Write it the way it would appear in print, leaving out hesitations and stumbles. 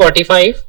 45،